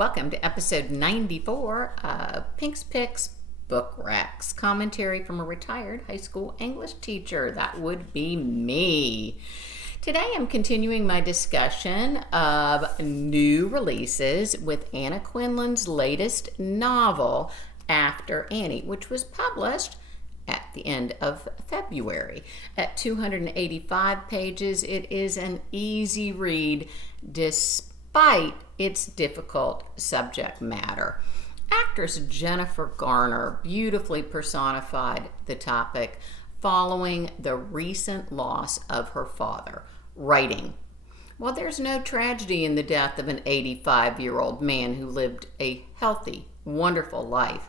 Welcome to episode 94 of Pink's Picks Book Racks, commentary from a retired high school English teacher. That would be me. Today I'm continuing my discussion of new releases with Anna Quindlen's latest novel, After Annie, which was published at the end of February. At 285 pages, it is an easy read despite its difficult subject matter. Actress Jennifer Garner beautifully personified the topic following the recent loss of her father, writing, "While there's no tragedy in the death of an 85-year-old man who lived a healthy, wonderful life,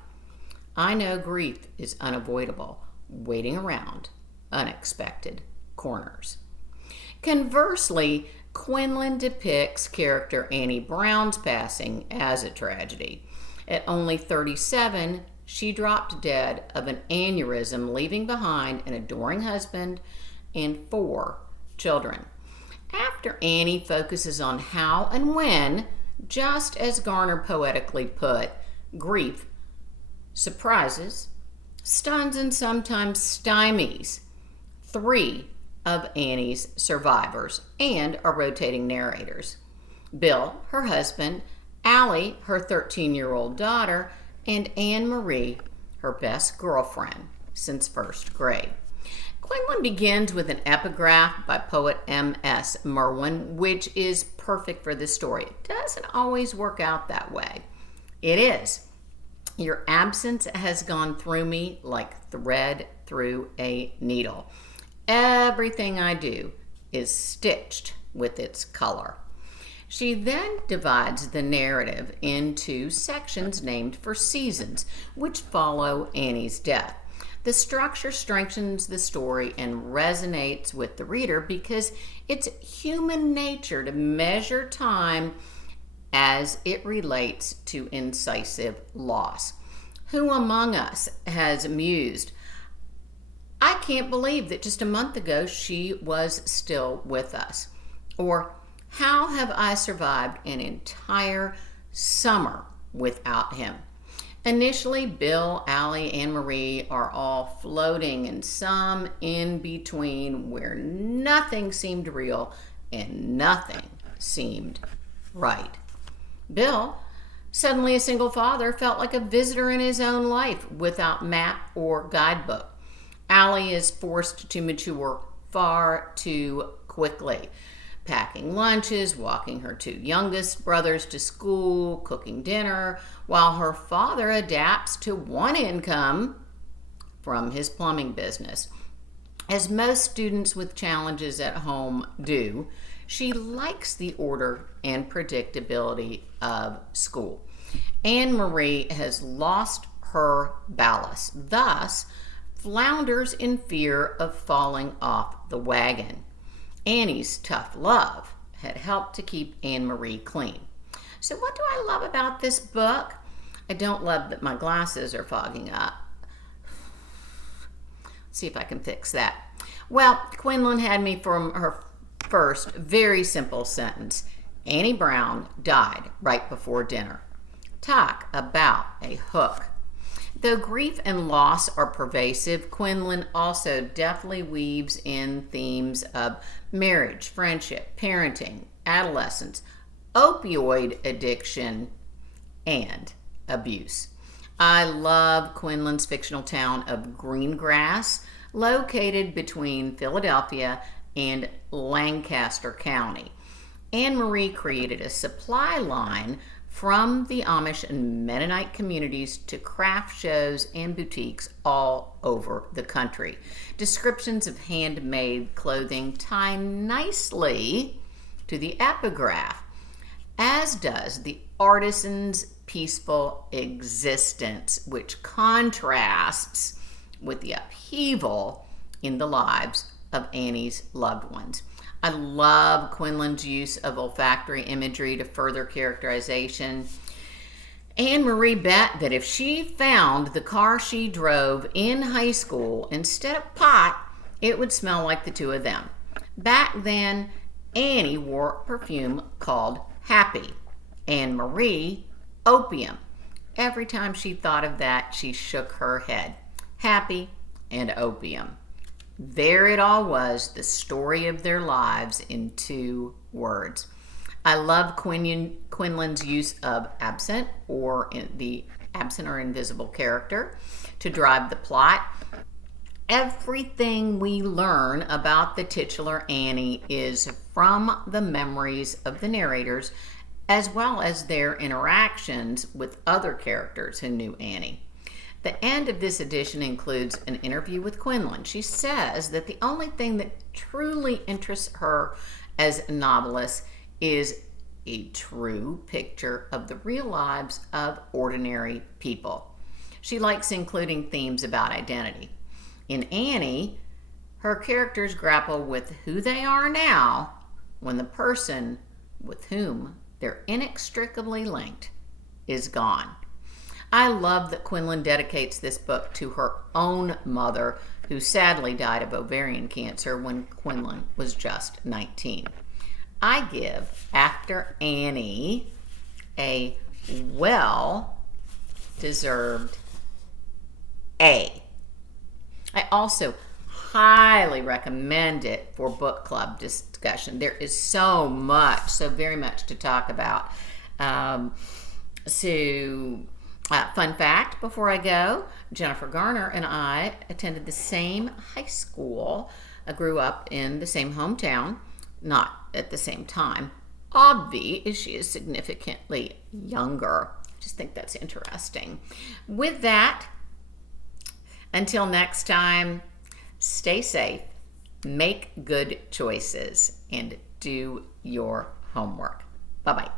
I know grief is unavoidable, waiting around unexpected corners." Conversely, Quindlen depicts character Annie Brown's passing as a tragedy. At only 37, she dropped dead of an aneurysm, leaving behind an adoring husband and 4 children. After Annie focuses on how and when, just as Garner poetically put, grief surprises, stuns, and sometimes stymies 3 of Annie's survivors and are rotating narrators: Bill, her husband, Allie, her 13-year-old daughter, and Annemarie, her best girlfriend since first grade. Quindlen begins with an epigraph by poet M.S. Merwin, which is perfect for this story. It doesn't always work out that way. It is. "Your absence has gone through me like thread through a needle. Everything I do is stitched with its color." She then divides the narrative into sections named for seasons, which follow Annie's death. The structure strengthens the story and resonates with the reader because it's human nature to measure time as it relates to incisive loss. Who among us has mused, "I can't believe that just a month ago she was still with us"? Or, "How have I survived an entire summer without him?" Initially, Bill, Allie, and Marie are all floating in some in between where nothing seemed real and nothing seemed right. Bill, suddenly a single father, felt like a visitor in his own life without map or guidebook. Allie is forced to mature far too quickly, packing lunches, walking her 2 youngest brothers to school, cooking dinner, while her father adapts to one income from his plumbing business. As most students with challenges at home do, she likes the order and predictability of school. Annemarie has lost her ballast, thus flounders in fear of falling off the wagon. Annie's tough love had helped to keep Annemarie clean. So what do I love about this book? I don't love that my glasses are fogging up. Let's see if I can fix that. Well, Quindlen had me from her first very simple sentence. Annie Brown died right before dinner. Talk about a hook. Though grief and loss are pervasive, Quindlen also deftly weaves in themes of marriage, friendship, parenting, adolescence, opioid addiction, and abuse. I love Quindlen's fictional town of Greengrass, located between Philadelphia and Lancaster County. Annemarie created a supply line from the Amish and Mennonite communities to craft shows and boutiques all over the country. Descriptions of handmade clothing tie nicely to the epigraph, as does the artisan's peaceful existence, which contrasts with the upheaval in the lives of Annie's loved ones. I love Quindlen's use of olfactory imagery to further characterization. Annemarie bet that if she found the car she drove in high school, instead of pot, it would smell like the 2 of them. Back then, Annie wore a perfume called Happy. Annemarie Opium. Every time she thought of that, she shook her head. Happy and opium. There it all was, the story of their lives in 2 words. I love Quindlen's use of absent or invisible character to drive the plot. Everything we learn about the titular Annie is from the memories of the narrators, as well as their interactions with other characters who knew Annie. The end of this edition includes an interview with Quindlen. She says that the only thing that truly interests her as a novelist is a true picture of the real lives of ordinary people. She likes including themes about identity. In Annie, her characters grapple with who they are now when the person with whom they're inextricably linked is gone. I love that Quindlen dedicates this book to her own mother, who sadly died of ovarian cancer when Quindlen was just 19. I give After Annie a well-deserved A. I also highly recommend it for book club discussion. There is so very much to talk about. Fun fact before I go, Jennifer Garner and I attended the same high school. I grew up in the same hometown, not at the same time. Obvi, she is significantly younger. I just think that's interesting. With that, until next time, stay safe, make good choices, and do your homework. Bye-bye.